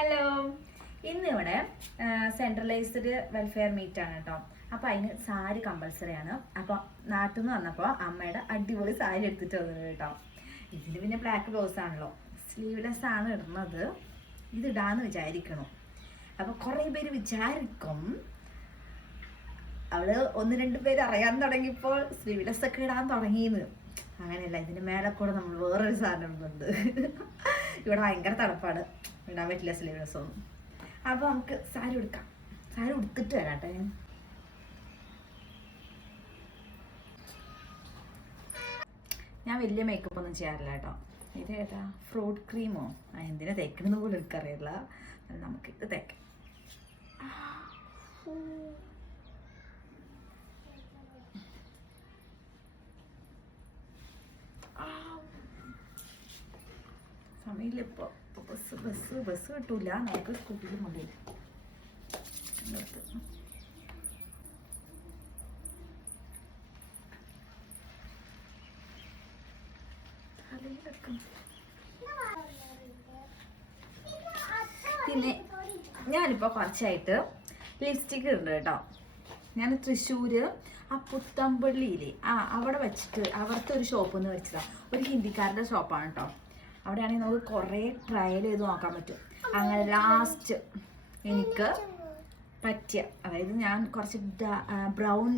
Hello. ഇന്നിവിടെ centralised welfare meet ആണ് കേട്ടോ അപ്പൊ അതിന് സാരി കമ്പൽസറി ആണ്. അപ്പൊ നാട്ടിൽ നിന്ന് വന്നപ്പോൾ അമ്മയുടെ അടിപൊളി സാരി എടുത്തിട്ട് വന്നത് കേട്ടോ ഇതിന് പിന്നെ ബ്ലാക്ക് ബ്ലൗസ് ആണല്ലോ. സ്ലീവ്ലെസ് ആണ് ഇടുന്നത്. ഇത് ഇടാന്ന് വിചാരിക്കണം. അപ്പൊ കുറെ പേര് വിചാരിക്കും അവൾ ഒന്ന് രണ്ട് പേര് അറിയാൻ തുടങ്ങിയപ്പോൾ സ്ലീവ്ലെസ് ഒക്കെ ഇടാൻ തുടങ്ങിയെന്ന് അങ്ങനെയല്ല ഇതിന് മേലെ കൂടെ നമ്മൾ വേറൊരു സാധനം ഇടുന്നുണ്ട്. ഇവിടെ ഭയങ്കര തണുപ്പാണ്. ഇടാൻ പറ്റില്ല സ്ലീവ്ലെസ് ഒന്നും. അപ്പൊ നമുക്ക് സാരി ഉടുക്കാം. സാരി ഉടുത്തിട്ട് വരാം കേട്ടോ ഞാൻ വലിയ മേക്കപ്പ് ഒന്നും ചെയ്യാറില്ല കേട്ടോ. ഇത് ഏതാ? ഫ്രൂട്ട് ക്രീമോ എന്തിനാ തേക്കണമെന്ന് പോലും എനിക്കറിയില്ല. നമുക്ക് തേക്കാം. സമയമില്ല ഇപ്പൊ. ബസ് ബസ് ബസ് കിട്ടൂല. നമുക്ക് സ്കൂട്ടിയിൽ മതി പിന്നെ ഞാനിപ്പോ കുറച്ചായിട്ട് ലിപ്സ്റ്റിക് ഉണ്ട് കേട്ടോ. ഞാൻ തൃശ്ശൂര് ആ പുത്തമ്പള്ളിയിലെ ആ അവിടെ വെച്ചിട്ട് അവിടുത്തെ ഒരു ഷോപ്പ് എന്ന് വെച്ചതാ. ഒരു ഹിന്ദിക്കാരുടെ ഷോപ്പാണ് കേട്ടോ അവിടെയാണെങ്കിൽ നമുക്ക് കുറേ ട്രയൽ ചെയ്ത് നോക്കാൻ പറ്റും. അങ്ങനെ ലാസ്റ്റ് എനിക്ക് പറ്റിയ അതായത് ഞാൻ കുറച്ച് ബ്രൗൺ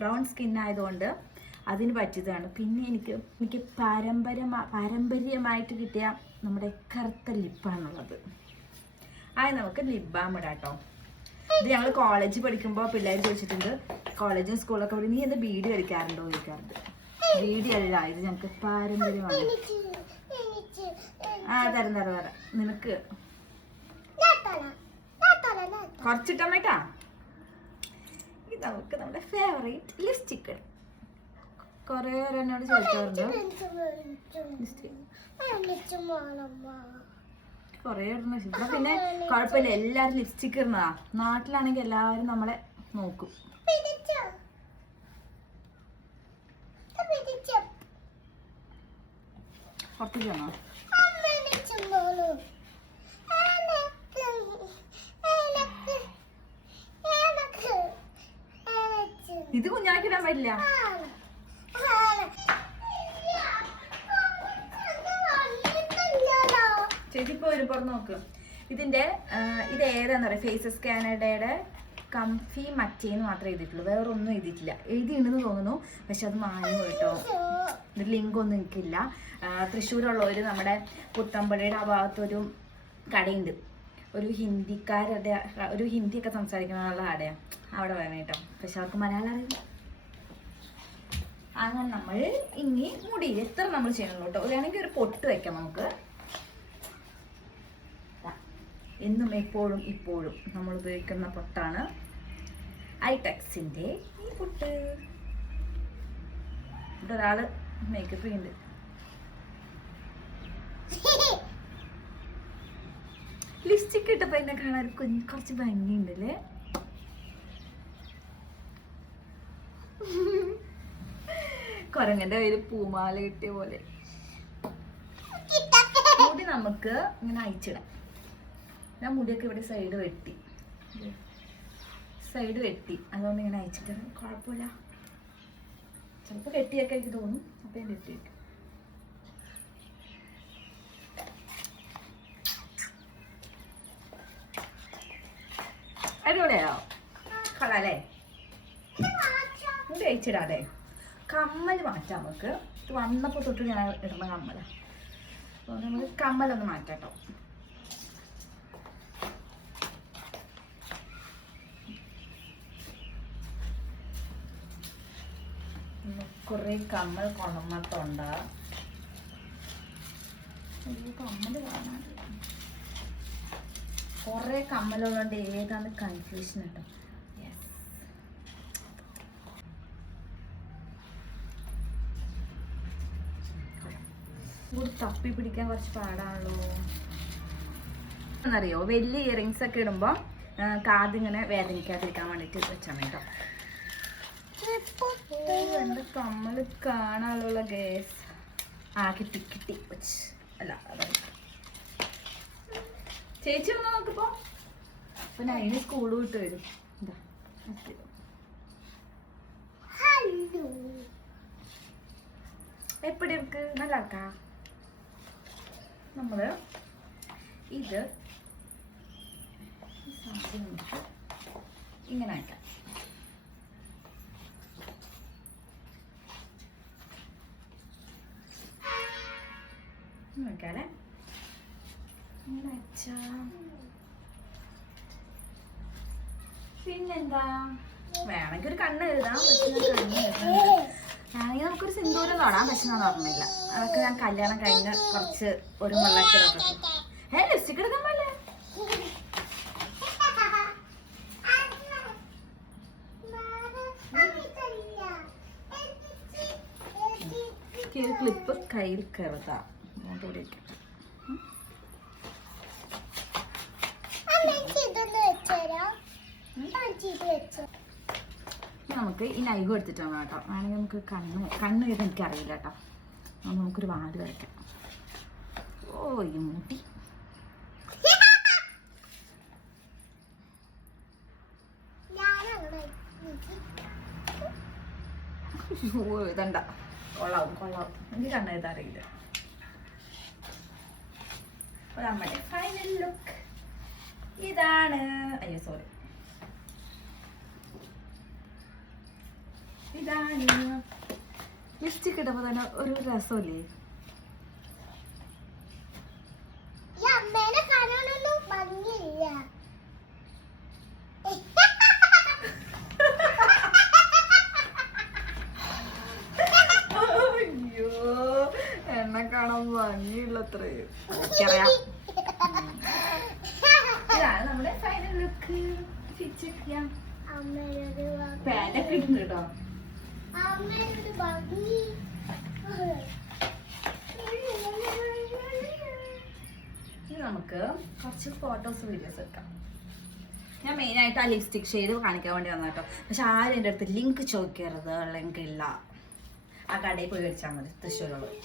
ബ്രൗൺ സ്കിൻ ആയതുകൊണ്ട് അതിന് പറ്റിയതാണ്. പിന്നെ എനിക്ക് എനിക്ക് പാരമ്പര്യമാ പാരമ്പര്യമായിട്ട് കിട്ടിയ നമ്മുടെ കറുത്ത ലിപ്പാണുള്ളത്. അത് നമുക്ക് ലിപ് ബാം ഇടാം കേട്ടോ. ഇത് ഞങ്ങൾ കോളേജ് പഠിക്കുമ്പോൾ പിള്ളേർ ചോദിച്ചിട്ടുണ്ട് കോളേജും സ്കൂളൊക്കെ പഠിക്കും നീ എന്ത് ബീഡി കളിക്കാറുണ്ടോ ചോദിക്കാറുണ്ട്. ബീഡി അല്ല ഇത് ഞങ്ങൾക്ക് പാരമ്പര്യമാണ്. ആ തരം തരം തരാം. നിനക്ക്. കുറച്ചിട്ടമ്മേട്ടാ ഇത് നമുക്ക് നമ്മുടെ ഫേവറേറ്റ് ലിപ്സ്റ്റിക് കുറെ എന്നോട് ലിപ്സ്റ്റിക് കുറേ ഇടുന്ന ഇവിടെ പിന്നെ കുഴപ്പമില്ല. എല്ലാവരും ലിപ്സ്റ്റിക് ഇടുന്നതാ. നാട്ടിലാണെങ്കിൽ എല്ലാവരും നമ്മളെ നോക്കും. പുറത്തേക്ക് വന്നോ ഇത് കുഞ്ഞാക്കിടാൻ പറ്റില്ല. ചേച്ചി ഇപ്പൊ വരും പുറത്ത് നോക്ക്. ഇതിന്റെ ഇത് ഏതാന്ന് പറയാ ഫേസ് സ്കാനഡയുടെ കംഫി മറ്റേന്ന് മാത്രമേ എഴുതിയിട്ടുള്ളൂ. വേറൊന്നും എഴുതിയിട്ടില്ല. എഴുതിയിട്ടുണ്ടെന്ന് തോന്നുന്നു പക്ഷെ അത് മാഞ്ഞു കേട്ടോ. ഇത് ലിങ്ക് ഒന്നും എനിക്കില്ല തൃശ്ശൂരുള്ളവർ നമ്മുടെ പുത്തമ്പള്ളിയുടെ ആ ഭാഗത്തൊരു കടയുണ്ട്. ഒരു ഹിന്ദിക്കാരുടെ ഒരു ഹിന്ദിയൊക്കെ സംസാരിക്കുന്ന കടയാണ് അവിടെ വേണം കേട്ടോ. പക്ഷെ അവർക്ക് മലയാളം അറിയില്ല. അങ്ങനെ നമ്മൾ ഇനി മുടി എത്ര നമ്മൾ ചെയ്യണം കേട്ടോ. വേണമെങ്കിൽ ഒരു പൊട്ട് വെക്കാം നമുക്ക്. എന്നും എപ്പോഴും ഇപ്പോഴും നമ്മൾ ഉപയോഗിക്കുന്ന പൊട്ടാണ് ഐടെക്സിന്റെ ഈ പൊട്ട്. ഇവിടെ ഒരാൾ മേക്കപ്പ് ഉണ്ട്. ലിപ്സ്റ്റിക് ഇട്ടപ്പോ എന്നെ കാണാൻ കുഞ്ഞ് കുറച്ച് ഭംഗിയുണ്ടല്ലേ? കൊരങ്ങന്റെ കയ്യിൽ പൂമാല കിട്ടിയ പോലെ. മുടി നമുക്ക് ഇങ്ങനെ അയച്ചിടാം ഞാൻ മുടിയൊക്കെ ഇവിടെ സൈഡ് വെട്ടി. സൈഡ് വെട്ടി. അതുകൊണ്ട് ഇങ്ങനെ അയച്ചിട്ട് കുഴപ്പമില്ല. ചിലപ്പോൾ കെട്ടിയൊക്കെ എനിക്ക് തോന്നും അപ്പം ഞാൻ കെട്ടി വെക്കും. അടിപൊളിയായോ? കൊള്ളാല്ലേ? അയച്ചിടാതെ കമ്മൽ മാറ്റാം നമുക്ക്. ഇത് വന്നപ്പോൾ തൊട്ട് ഞാൻ ഇടുന്ന കമ്മല. അതുകൊണ്ട് നമുക്ക് കമ്മലൊന്ന് മാറ്റാം കേട്ടോ. കുറെ കമ്മൽ കൊണമത്തുണ്ട് കുറെ കമ്മലുള്ളതുകൊണ്ട് ഏതാണ് കൺഫ്യൂഷൻ കേട്ടോ കൂടി തപ്പി പിടിക്കാൻ കുറച്ച് പാടാണല്ലോ. എന്നറിയോ വലിയ ഇയറിങ്സ് ഒക്കെ ഇടുമ്പോൾ കാതിങ്ങനെ വേദനിക്കാതിരിക്കാൻ വേണ്ടിയിട്ട് വെച്ചാൽ കേട്ടോ. രണ്ട് കാണാനുള്ള ഗ്യാസ് ആ കിട്ടി കിട്ടി. അല്ല ചേച്ചി ഒന്ന് നോക്കിപ്പോ അപ്പൊ നൈന് സ്കൂൾ വിട്ട് വരും. എപ്പടി നമുക്ക് നല്ല ആക്കാ നമ്മൾ ഇത് ഇങ്ങനെ ആക്കാം വെച്ചാ. പിന്നെന്താ? വേണമെങ്കിൽ ഒരു കണ്ണ് എഴുതാം പക്ഷെ കണ്ണ് വേണമെങ്കിൽ നമുക്കൊരു സിന്ദൂരം തൊടാം പക്ഷെ ഞാൻ ഓർമ്മയില്ല. അതൊക്കെ ഞാൻ കല്യാണം കഴിഞ്ഞ കുറച്ച് ഒരു മുള്ളക്കിടക്കും ഏ ലിപ്സ്റ്റിക് എടുക്കാൻ ഒരു ക്ലിപ്പ് കയ്യിൽ കരുതാം. അങ്ങോട്ട് ഇവിടെ. ഇനി നമുക്ക് ഈ നൈവ് എടുത്തിട്ട് വേണം കേട്ടോ. വേണമെങ്കിൽ നമുക്ക് കണ്ണ് കണ്ണ് ചെയ്ത് എനിക്കറിയില്ല കേട്ടോ. അതുകൊണ്ട് നമുക്കൊരു വാൽ വരയ്ക്കാം. ഓ ഈ മുടി. ഓ ഇതണ്ട. കൊള്ളാവും കൊള്ളാവും. എനിക്ക് കണ്ണ് എഴുതാൻ അറിയില്ല. അപ്പൊ നമ്മുടെ ഫൈനൽ ലുക്ക് ഇതാണ്. അയ്യോ സോറി ഇതാണ്. ലിപ്സ്റ്റിക് ഇടുമ്പോ തന്നെ ഒരു രസമല്ലേ? എന്നെ കാണാൻ ഭംഗിയുള്ളത്രയും എനിക്കറിയാം ഇതാണ് നമ്മുടെ ഫൈനൽ ലുക്ക് ഫിച്ചിരിക്കാം പാനൊക്കെ ഇടുന്നു കേട്ടോ നമുക്ക് കുറച്ച് ഫോട്ടോസ് വീഡിയോസ് എടുക്കാം. ഞാൻ മെയിൻ ആയിട്ട് ആ ലിപ്സ്റ്റിക് ഷെയ്ഡ് കാണിക്കാൻ വേണ്ടി വന്ന കേട്ടോ പക്ഷെ ആരും എന്റെ അടുത്ത് ലിങ്ക് ചോദിക്കരുത് അല്ലെങ്കിൽ ഇല്ല ആ കടയിൽ പോയി മേടിച്ചാൽ മതി തൃശ്ശൂരുള്ളത്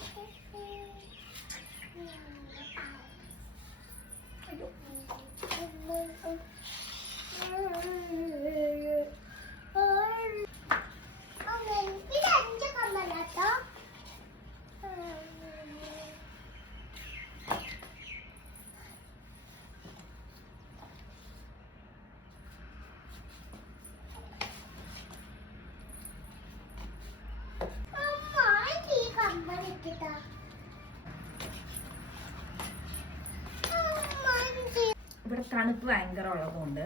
ഇവിടെ തണുപ്പ് ഭയങ്കര ഉള്ളതുകൊണ്ട്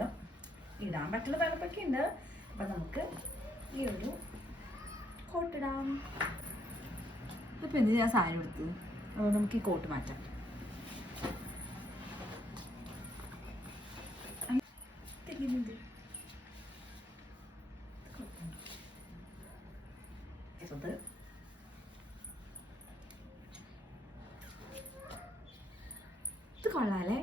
ഇടാൻ പറ്റുന്ന തണുപ്പൊക്കെ ഉണ്ട്. അപ്പൊ നമുക്ക് ഈ ഒരു കോട്ടിടാം ഇപ്പൊ എന്ത് ഞാൻ സാരി എടുത്തു നമുക്ക് ഈ കോട്ട് മാറ്റാം. തിരിയുന്നുണ്ട്. ഇത് ഇത് കൊള്ളാല്ലേ